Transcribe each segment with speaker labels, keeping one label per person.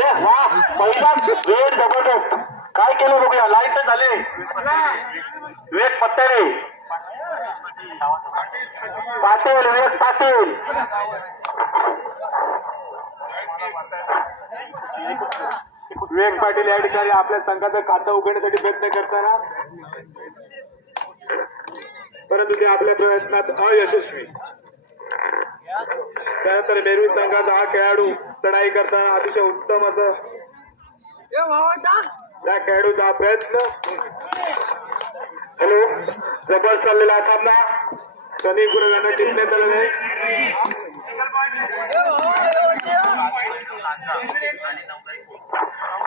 Speaker 1: अरे वा पहिला वेळ जबरदस्त काय केलं बघूया लाइट झाले. वेग पत्तरे. पाटील वेग पाटील.
Speaker 2: विवेक पाटील या ठिकाणी आपल्या संघाचं खातं उघडण्यासाठी प्रयत्न करताना. परंतु ते आपल्या प्रयत्नात अयशस्वी. त्यानंतर मेरवी संघाचा हा खेळाडू चढाई करताना अतिशय उत्तम असं त्या खेळाडूचा प्रयत्न. हॅलो जबर चाललेला सामना. सनी गुरु यांना आहे.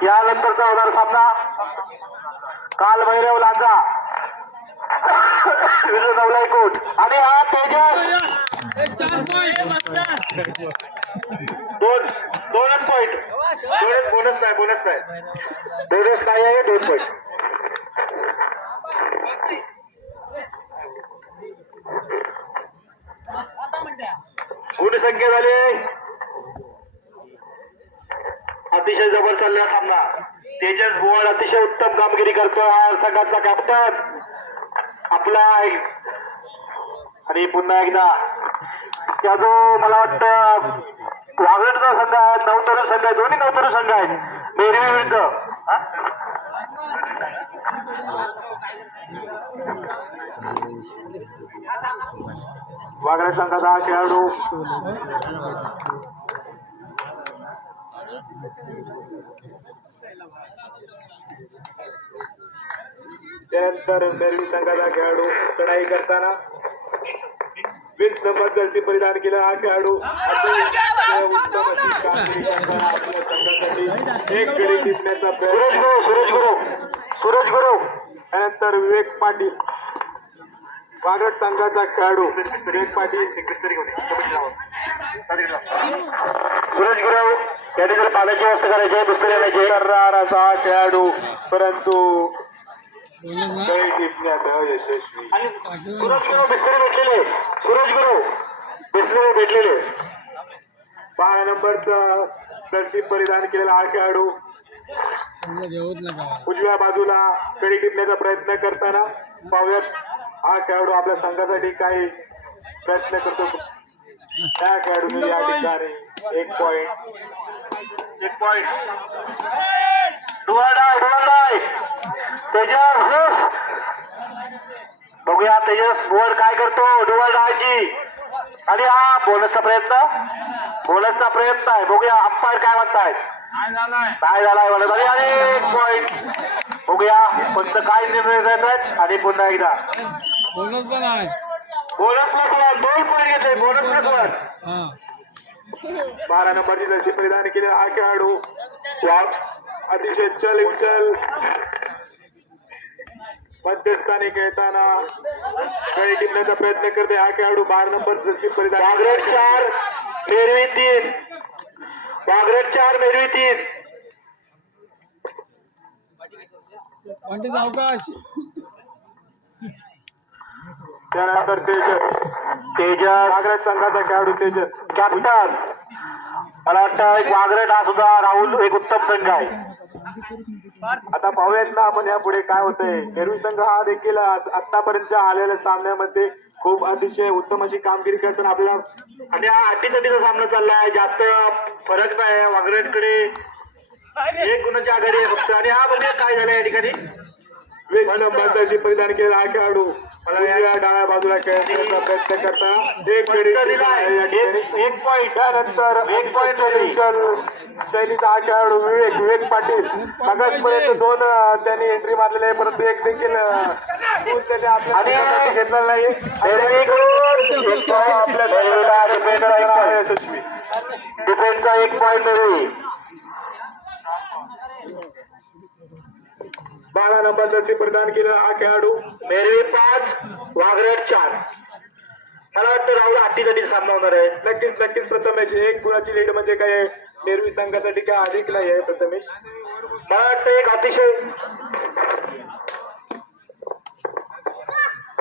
Speaker 1: यानंतरचा होणार सामना. काल भैरव लांजा. कोट आणि हा तेजस. दोन दोनच पॉईंट
Speaker 2: बोनस बोनस नाही बोनस नाही.
Speaker 1: तेजस नाही आहे दोन पॉईंट
Speaker 2: गुणसंख्या झाली.
Speaker 1: अतिशय जबर चाललेला सामना. तेजस बोळ अतिशय उत्तम कामगिरी करतो हा संघाचा कॅप्टन आपला एक- आणि पुन्हा एकदा या जो मला वाटतं वागडचा संघ आहे नवतरू संघ आहे दोन्ही नवतरू संघ आहेत बेरवी विरुद्ध. हा?
Speaker 2: संघाचा खेळाडू. त्यानंतर बेरवी संघाचा खेळाडू चढाई करताना वीस नंबर जर्सी परिधान केलं हा खेळाडू अतिशय उत्तम अशी कामगिरी करताना आपल्या संघासाठी एक गडी जिंकण्याचा
Speaker 1: सुरेश
Speaker 2: प्रयत्न
Speaker 1: गुरु सुरेश गुरु सुरेश गुरु
Speaker 2: त्यानंतर विवेक पाटील वागड संघाचा खेळाडू विवेक पाटील
Speaker 1: सुरेश गुरु या ठिकाणी पाण्याची व्यवस्था करायची आहे दुसऱ्या
Speaker 2: हा खेळाडू परंतु यशस्वी.
Speaker 1: भेटलेले. भेटलेले.
Speaker 2: बारा नंबरचा जर्सी परिधान केलेला हा खेळाडू उजव्या बाजूला कडी टिपण्याचा प्रयत्न करताना पाहुयात हा खेळाडू आपल्या संघासाठी काही प्रयत्न करतो. त्या खेळाडूने या ठिकाणी एक पॉइंट
Speaker 1: एक पॉइंट डुवाडाय डुवाडाय तेजस हुस. बघूया तेजस बोर्ड काय करतो? डुवाडायची आणि हा बोनसचा प्रयत्न. बोनसचा प्रयत्न आहे. बघूया अंपायर काय म्हणतायत काय झालाय? म्हणत आणि एक पॉइंट बघूया कोणतं काय निर्णय घेत आहेत? आणि पुन्हा एकदा.
Speaker 3: बोनस पण आहे.
Speaker 1: बोनस प्लस वन दोन पॉईंट घेतले. बोनस प्लस वन
Speaker 3: हा.
Speaker 2: बारा नंबरची जर्सी परिधान केलेला हा खेळाडू वा- अतिशय चल उचल. मध्यस्थानी खेळताना कडी टिपण्याचा प्रयत्न करते हा खेळाडू बारा नंबर जर्सी परिधान
Speaker 1: बागरेट चार मेरवी तीन. बागरेट चार मेरवी तीन.
Speaker 3: अवकाश
Speaker 2: त्यानंतर तेजस
Speaker 1: तेजस
Speaker 2: नागराज संघाचा खेळाडू तेजस
Speaker 1: कॅप्टन मला वाटतं एक वागरेट हा सुद्धा राहुल एक उत्तम संघ आहे
Speaker 2: आता पाहूयात ना आपण या पुढे काय होतंय. नेहरू संघ हा देखील आतापर्यंत आलेल्या सामन्यामध्ये खूप अतिशय उत्तम अशी कामगिरी करताना आपल्याला
Speaker 1: आणि हा अटीतटीचा सामना चाललाय. जास्त फरक नाही. वागरेटकडे एक गुणाची आघाडी आहे फक्त. आणि हा बघूया काय झालं या ठिकाणी.
Speaker 2: नंबरची परिधान केलेला हा खेळाडू. मला या डाव्या बाजूला खेळण्याचा प्रयत्न करता एक.
Speaker 1: एक- एक पॉईंट
Speaker 2: त्यानंतर
Speaker 1: एक
Speaker 2: शैलीचा हा खेळाडू विवेक विवेक पाटील. मगाचपर्यंत दोन त्यांनी एंट्री मारलेली आहे. परंतु एक देखील आपल्या घेतलेला नाही.
Speaker 1: आपल्या डिफेन्सचा एक पॉईंट
Speaker 2: बारा नंबर जर्सी प्रदान केलेला हा खेळाडू
Speaker 1: मेरवे पाच वागरेट चार. मला वाटतं राहुल अटीतटी सामना होणार आहे.
Speaker 2: नक्कीच नक्कीच प्रथमेश. एक गुणाची लीड म्हणजे काय? मेरवी संघासाठी काय अधिक नाही आहे प्रथमेश.
Speaker 1: मला वाटतं एक अतिशय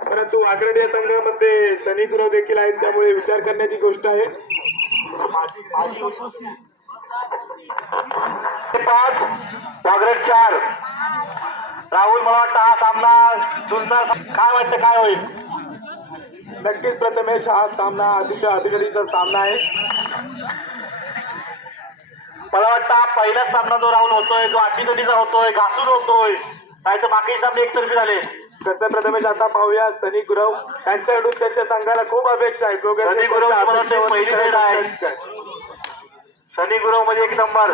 Speaker 2: परंतु वाकरड या संघामध्ये सनी गुरव देखील आहेत त्यामुळे विचार करण्याची गोष्ट आहे.
Speaker 1: पाच वागरट चार. राहुल मला वाटतं हा सामना जुळणार काय वाटतं काय होईल?
Speaker 2: नक्कीच प्रथमेश हा सामना अतिशय अधीकडीचा सामना आहे.
Speaker 1: मला वाटतं हा पहिलाच सामना जो राहुल होतोय जो अटीतटीचा होतोय घासून होतोय नाही तर बाकी सामने एकतर्फी झाले.
Speaker 2: कसं प्रथमेश आता पाहूया सनी गुरव. त्यांच्याकडून त्यांच्या संघाला खूप अपेक्षा आहेत.
Speaker 1: सनी गुरव पहिली आहे. सनी गुरवमध्ये एक नंबर.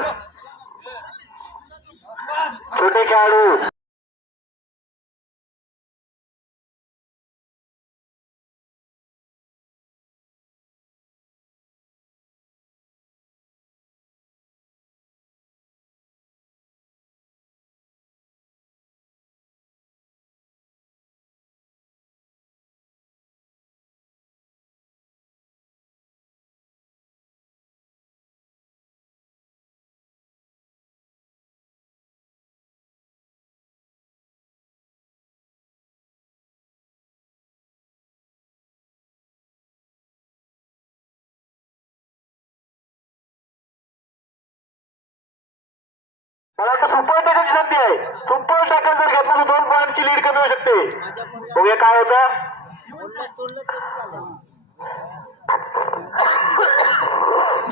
Speaker 1: 准备加入。खेळाडू सुपर टॅकलची संधी आहे. सुपर टॅकल जर घेतला तर दोन पॉईंटची लीड कमी होऊ शकते. बघूया काय होतं.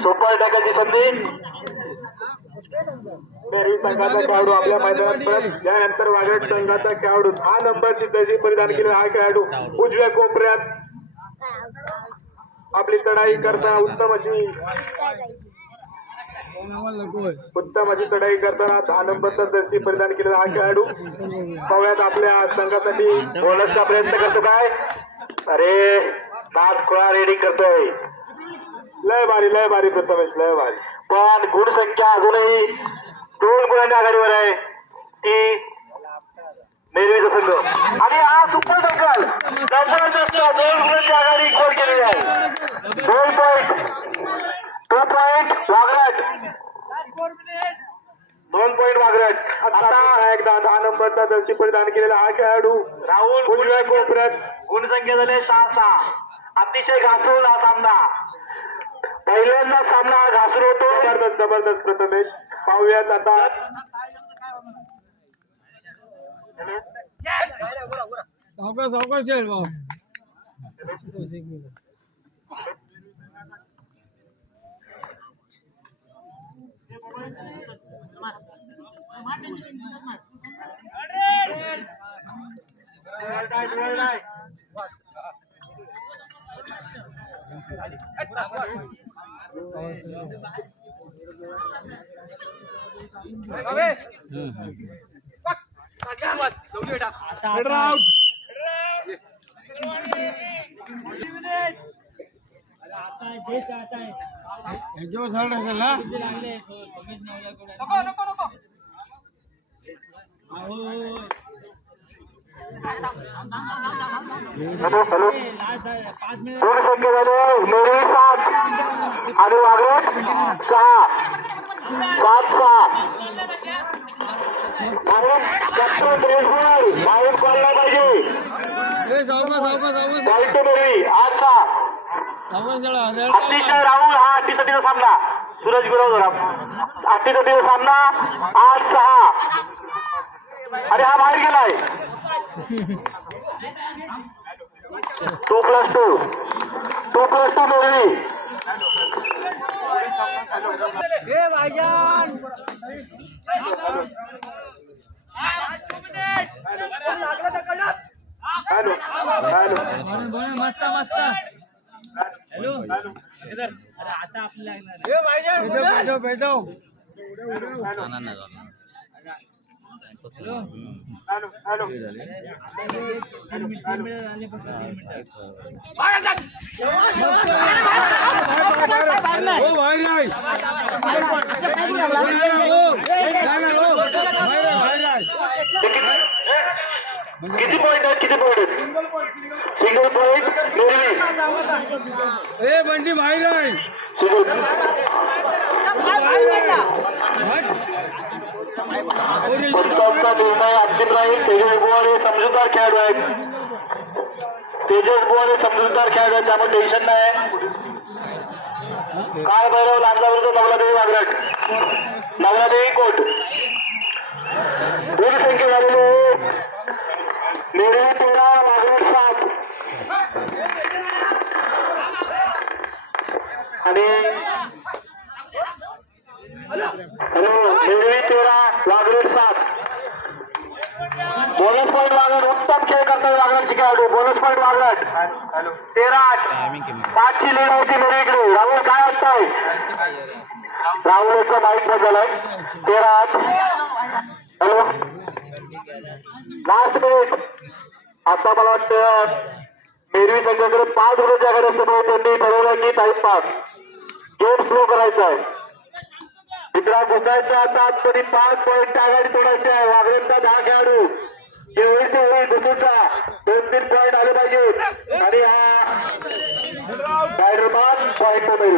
Speaker 1: सुपर टॅकलची संधी.
Speaker 2: संघाचा खेळाडू आपल्या मैदानात परत त्यानंतर वागड संघाचा खेळाडू. हा नंबरची जर्सी परिधान केलेला हा खेळाडू. उजव्या कोपऱ्यात. आपली चढाई करता उत्तम अशी उत्तम अशी चढाई करताना दहा नंबरचा जर्सी परिधान केलेला हा खेळाडू. पाहुयात आपल्या संघासाठी
Speaker 1: बोलण्याचा प्रयत्न करतो काय? अरे नाथ खुळा रेडी करतोय.
Speaker 2: लय भारी लय भारी प्रथमेश लय भारी.
Speaker 1: पण गुणसंख्या अजूनही दोन गुणांच्या आघाडीवर आहे. ती नेरवीचा संघ. आणि हा सुपर टक्कल जबरदस्त दोन गुणांची आघाडी खोड केलेली आहे. दोन पॉईंट टू पॉईंट वागराट दोन पॉईंट वागराट
Speaker 2: आता एकदा दहा नंबरचा जर्सी परिधान केलेला हा खेळाडू.
Speaker 1: राहुल
Speaker 2: उजव्या कोपऱ्यात
Speaker 1: गुणसंख्या झाले सहा सहा. अतिशय घासून हा सामना. पहिल्यांदा सामना हा घासून होतो.
Speaker 2: जबरदस्त जबरदस्त प्रथमेश. पाहूयात आता.
Speaker 3: सावकाश सावकाश खेळ भाऊ. ह्याच्यावर झाड असेल ना
Speaker 1: हॅलो हॅलो गुणसंख्या आणि वागरेट सहा सात सहा म्हणून कॅप्टन रेसगुल बाहेर पडला पाहिजे आठ सहा अतिशय राहुल हा अटीतटीचा सामना. सूरज गुरव जरा तिचा सामना आठ सहा. अरे हा बाहेर गेलाय. Two plus two two plus two
Speaker 2: hello hello.
Speaker 3: मस्त मस्त हॅलो पेटव
Speaker 2: हॅलो हॅलो
Speaker 3: हो
Speaker 1: किती पॉईंट आहेत किती आहेत सिंगल नेरवी
Speaker 3: ए बंटी बाहेर आहे.
Speaker 1: सिंगल
Speaker 3: बाहेर
Speaker 1: पंचांचा निर्णय अंतिम राहील. तेजस बुवार हे समजूतदार खेळाडू आहेत. तेजस बुवार हे समजूतदार खेळाडू आहेत त्यामुळे टेन्शन नाही काय भैरव लांजा विरुद्ध नवला देवी वागरट वागड तेरा आठ पाचची लीड होती निर्वीकडे राहुल काय वाटतंय? राहुल एकचा माईक बदललाय तेरा आठ हॅलो. लास्ट मिनिट आता मला वाटतं मेरवी संघाकडे पाच गुरुच्या घरी समोर त्यांनी ठरवलं की टाइम पास गेम स्लो करायचा आहे. मित्रा गुंडाच्या आता. आतमध्ये पाच पॉईंट आघाडी तोडायची आहे. वाघरेंचा दहा खेळाडू जे होईल ते होईल दुसरीचा दोन तीन पॉईंट आले पाहिजेत आणि हा रायडरमान पॉईंट
Speaker 3: लागेल.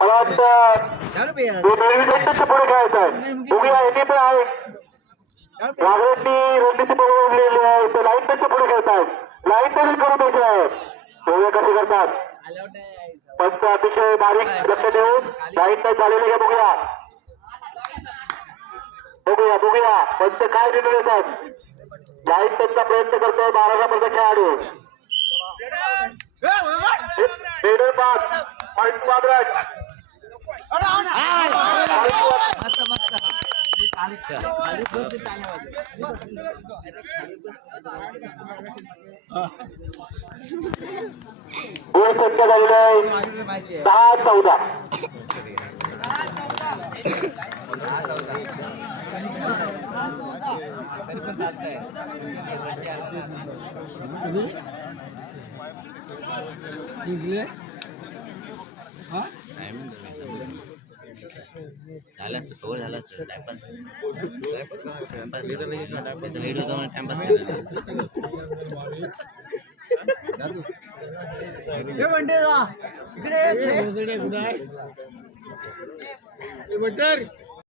Speaker 1: मला वाटतं तो सेंटरच्या पुढे खेळायचा आहे. बघूया हे पण आहे वाघरेंनी रणनीती बघून आहे. ते लाइट त्याच्या पुढे खेळतात लाइट तरी करू द्यायचं आहे. बघूया कसे करतात? पंच अतिशय बारीक लक्ष देऊन लाइट नाही चाललेले का बघूया. बघूया बघूया. पंच काय निर्णय देतात लाइट त्यांचा प्रयत्न करतोय बाराचा खेळाडू. रेडर पास पॉईंट क्वाड्रट गोल संख्या दहा चौदा.
Speaker 4: झालं असतं कवर झालं टाइमपास टाइमपास लेट होतं म्हणून टाइमपास केला
Speaker 3: म्हणते इकडे इकडे
Speaker 5: बटर